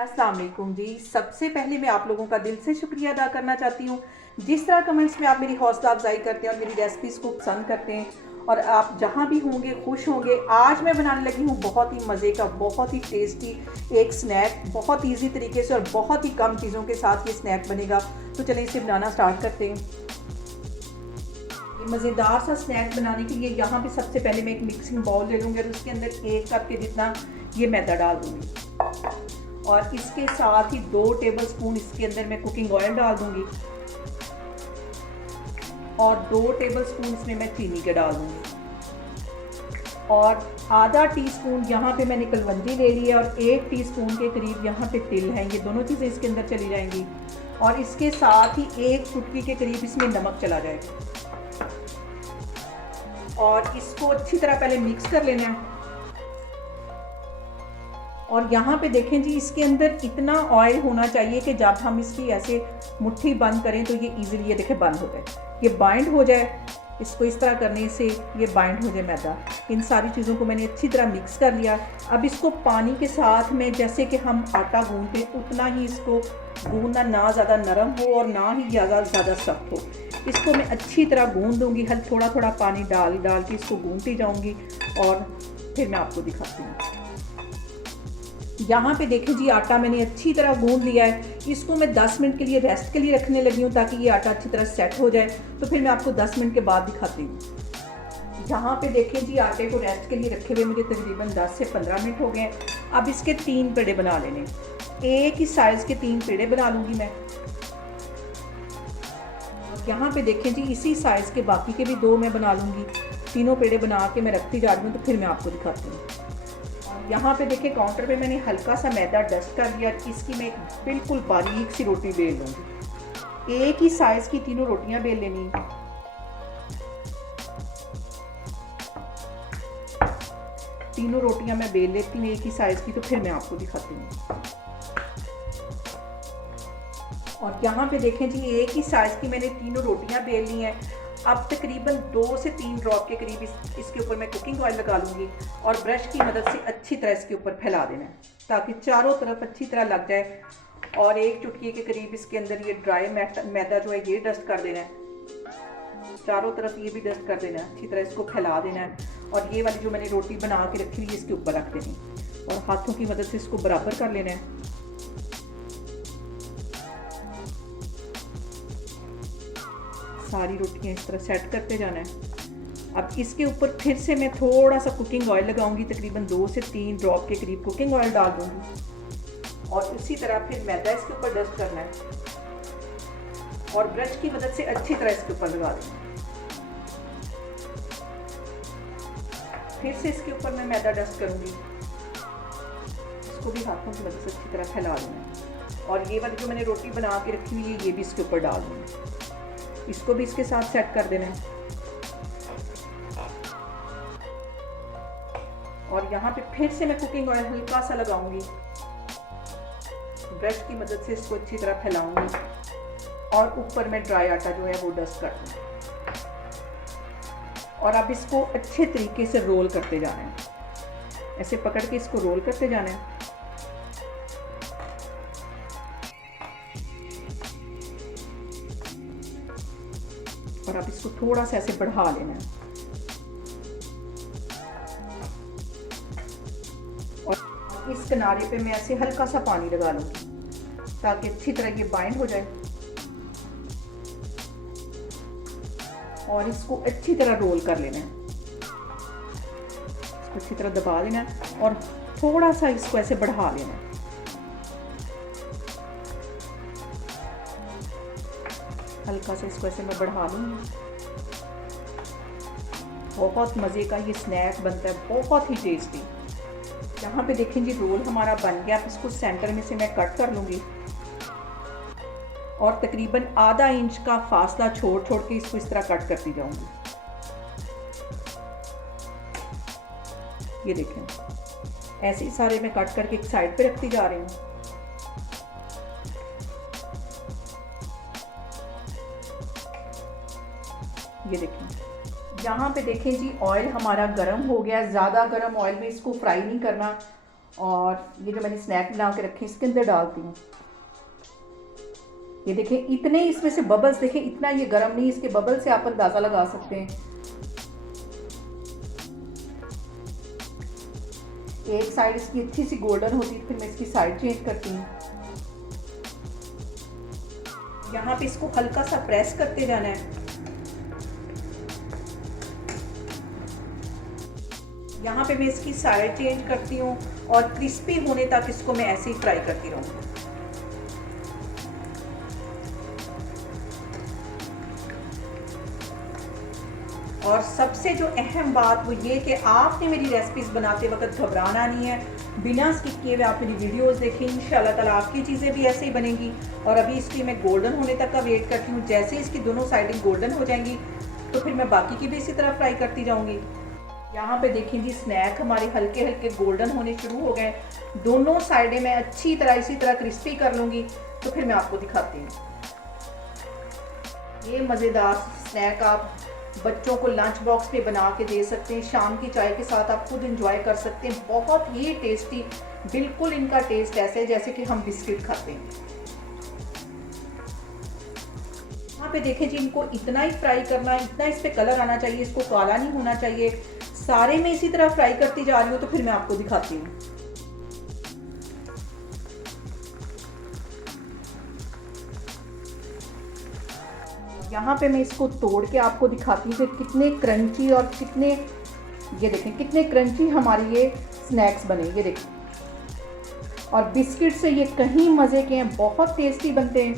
अस्सलाम वालेकुम जी। सबसे पहले मैं आप लोगों का दिल से शुक्रिया अदा करना चाहती हूँ। जिस तरह कमेंट्स में आप मेरी हौसला अफजाई करते हैं और मेरी रेसिपीज़ को पसंद करते हैं और आप जहाँ भी होंगे खुश होंगे। आज मैं बनाने लगी हूँ बहुत ही मज़े का, बहुत ही टेस्टी एक स्नैक, बहुत ईजी तरीके से और बहुत ही कम चीज़ों के साथ ये स्नैक बनेगा। तो चलिए इसे बनाना स्टार्ट करते हैं। ये मज़ेदार सा स्नैक बनाने के लिए यहाँ पे सबसे पहले मैं एक मिक्सिंग बाउल ले लूँगी और उसके अंदर 1 कप के जितना ये मैदा डाल दूँगी और इसके साथ ही 2 टेबलस्पून इसके अंदर मैं कुकिंग ऑयल डाल दूंगी और 2 टेबलस्पून इसमें मैं चीनी के डाल दूंगी और आधा टीस्पून यहाँ पे मैंने कलवंजी ले ली है और 1 टीस्पून के करीब यहाँ पे तिल है। ये दोनों चीज़ें इसके अंदर चली जाएंगी और इसके साथ ही 1 चुटकी के करीब इसमें नमक चला जाएगा और इसको अच्छी तरह पहले मिक्स कर लेना है। और यहाँ पे देखें जी, इसके अंदर इतना ऑयल होना चाहिए कि जब हम इसकी ऐसे मुट्ठी बंद करें तो ये इजीली ये देखें बंद हो जाए, ये बाइंड हो जाए। इसको इस तरह करने से ये बाइंड हो जाए मैदा। इन सारी चीज़ों को मैंने अच्छी तरह मिक्स कर लिया। अब इसको पानी के साथ में जैसे कि हम आटा गूंदते उतना ही इसको गूंदना, ना ज़्यादा नरम हो और ना ही ज़्यादा सख्त हो। इसको मैं अच्छी तरह गूंद दूँगी, हल थोड़ा थोड़ा पानी डाल के इसको गूंदती जाऊँगी और फिर मैं आपको दिखाती हूँ। यहाँ पे देखें जी, आटा मैंने अच्छी तरह गूंद लिया है। इसको मैं 10 मिनट के लिए रेस्ट के लिए रखने लगी हूँ ताकि ये आटा अच्छी तरह सेट हो जाए। तो फिर मैं आपको 10 मिनट के बाद दिखाती हूँ। यहाँ पे देखें जी, आटे को रेस्ट के लिए रखे हुए मुझे तकरीबन 10 से 15 मिनट हो गए हैं। अब इसके 3 पेड़े बना लेने, एक ही साइज़ के 3 पेड़े बना लूँगी मैं। यहाँ पे देखें जी, इसी साइज़ के बाकी के भी 2 मैं बना लूँगी। तीनों पेड़े बना के मैं रखती जा रही हूँ, तो फिर मैं आपको दिखाती हूँ। यहाँ पे देखिए, काउंटर पे मैंने हल्का सा मैदा डस्ट कर दिया। इसकी मैं बिल्कुल बारीक सी रोटी बेल लूँगी। एक ही साइज़ की तीनों रोटियां बेल लेनी। तीनों रोटियां मैं बेल लेती हूँ एक ही साइज़ की, तो फिर मैं आपको दिखाती हूँ। और यहाँ पे देखें जी, एक ही साइज़ की मैंने तीनों रोटियां बेल ली हैं। अब तकरीबन 2 से 3 ड्रॉप के करीब इसके ऊपर मैं कुकिंग ऑयल लगा लूँगी और ब्रश की मदद से अच्छी तरह इसके ऊपर फैला देना है ताकि चारों तरफ अच्छी तरह लग जाए। और 1 चुटकी के करीब इसके अंदर ये ड्राई मैदा जो है ये डस्ट कर देना है। चारों तरफ ये भी डस्ट कर देना है, अच्छी तरह इसको फैला देना है। और ये वाली जो मैंने रोटी बना के रखी हुई है इसके ऊपर रख देनी और हाथों की मदद से इसको बराबर कर लेना है। सारी रोटियां इस तरह सेट करते जाना है। अब इसके ऊपर फिर से मैं थोड़ा सा कुकिंग ऑयल लगाऊंगी, तकरीबन 2 से 3 ड्रॉप के करीब कुकिंग ऑयल डाल दूंगी और उसी तरह फिर मैदा इसके ऊपर डस्ट करना है और ब्रश की मदद से अच्छी तरह इसके ऊपर लगा देना है। फिर से इसके ऊपर मैं मैदा डस्ट करूंगी, इसको भी हाथों की मदद से अच्छी तरह फैला देना है। और ये वाली जो मैंने रोटी बना के रखी हुई है ये भी इसके ऊपर डाल दूंगी, इसको भी इसके साथ सेट कर देना है। और यहाँ पे फिर से मैं कुकिंग ऑयल हल्का सा लगाऊंगी, ब्रश की मदद से इसको अच्छी तरह फैलाऊंगी और ऊपर में ड्राई आटा जो है वो डस्ट कर दूंगी। और अब इसको अच्छे तरीके से रोल करते जाना है, ऐसे पकड़ के इसको रोल करते जाना है। और अब इसको थोड़ा सा ऐसे बढ़ा लेना है और इस किनारे पे मैं ऐसे हल्का सा पानी लगा लूँगी ताकि अच्छी तरह ये बाइंड हो जाए। और इसको अच्छी तरह रोल कर लेना है, इसको अच्छी तरह दबा देना है और थोड़ा सा इसको ऐसे बढ़ा लेना है। हल्का से इसको ऐसे मैं बढ़ा लूँगी। बहुत मज़े का ये स्नैक बनता है, बहुत ही टेस्टी। यहाँ पे देखें जी, रोल हमारा बन गया। अब इसको सेंटर में से मैं कट कर लूँगी और तकरीबन आधा इंच का फासला छोड़ के इसको इस तरह कट करती जाऊँगी। ये देखें, ऐसे ही सारे मैं कट करके एक साइड पे रखती जा रही हूँ। ये देखें, यहाँ पे देखें जी, ऑयल हमारा गर्म हो गया। ज़्यादा गर्म ऑयल में इसको फ्राई नहीं करना और ये जो मैंने स्नैक बना के रखे इसके अंदर डालती हूँ। ये देखें इतने इसमें से बबल्स, देखें इतना ये गर्म नहीं, इसके बबल से आप अंदाज़ा लगा सकते हैं। एक साइड इसकी अच्छी सी गोल्डन होती है, फिर मैं इसकी साइड चेंज करती हूँ। यहाँ पे इसको हल्का सा प्रेस करते जाना है। यहाँ पे मैं इसकी साइड चेंज करती हूँ और क्रिस्पी होने तक इसको मैं ऐसे ही फ्राई करती रहूँगी। और सबसे जो अहम बात वो ये कि आपने मेरी रेसिपीज़ बनाते वक्त घबराना नहीं है, बिना स्किप किए हुए आप मेरी वीडियोस देखें, इंशाल्लाह ताला आपकी चीज़ें भी ऐसे ही बनेंगी। और अभी इसकी मैं गोल्डन होने तक का वेट करती हूँ। जैसे ही इसकी दोनों साइडें गोल्डन हो जाएंगी तो फिर मैं बाकी की भी इसी तरह फ्राई करती जाऊँगी। यहाँ पे देखें जी स्नैक हमारे हल्के हल्के गोल्डन होने शुरू हो गए। दोनों साइडें मैं अच्छी तरह इसी तरह क्रिस्पी कर लूँगी तो फिर मैं आपको दिखाती हूँ। ये मज़ेदार स्नैक आप बच्चों को लंच बॉक्स पे बना के दे सकते हैं, शाम की चाय के साथ आप खुद एंजॉय कर सकते हैं। बहुत ही टेस्टी, बिल्कुल इनका टेस्ट ऐसे जैसे कि हम बिस्किट खाते हैं। यहाँ पे देखें जी इनको इतना ही फ्राई करना है, इतना इस पे कलर आना चाहिए, इसको काला नहीं होना चाहिए। सारे में इसी तरह फ्राई करती जा रही हूँ तो फिर मैं आपको दिखाती हूँ। यहाँ पे मैं इसको तोड़ के आपको दिखाती हूँ कि कितने क्रंची और कितने, ये देखें कितने क्रंची हमारे ये स्नैक्स बने, ये देखें। और बिस्किट से ये कहीं मज़े के हैं, बहुत टेस्टी बनते हैं।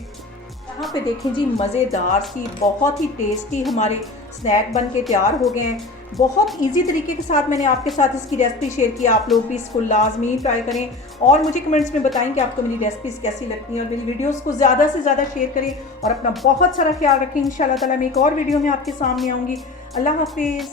यहाँ पे देखें जी मज़ेदार सी बहुत ही टेस्टी हमारे स्नैक बन के तैयार हो गए हैं। बहुत इजी तरीके के साथ मैंने आपके साथ इसकी रेसिपी शेयर की। आप लोग भी इसको लाजमी ट्राई करें और मुझे कमेंट्स में बताएं कि आपको मेरी रेसिपीज़ कैसी लगती हैं। और मेरी वीडियोस को ज़्यादा से ज़्यादा शेयर करें और अपना बहुत सारा ख्याल रखें। इंशाल्लाह ताला मैं एक और वीडियो में आपके सामने आऊँगी। अल्लाह हाफिज़।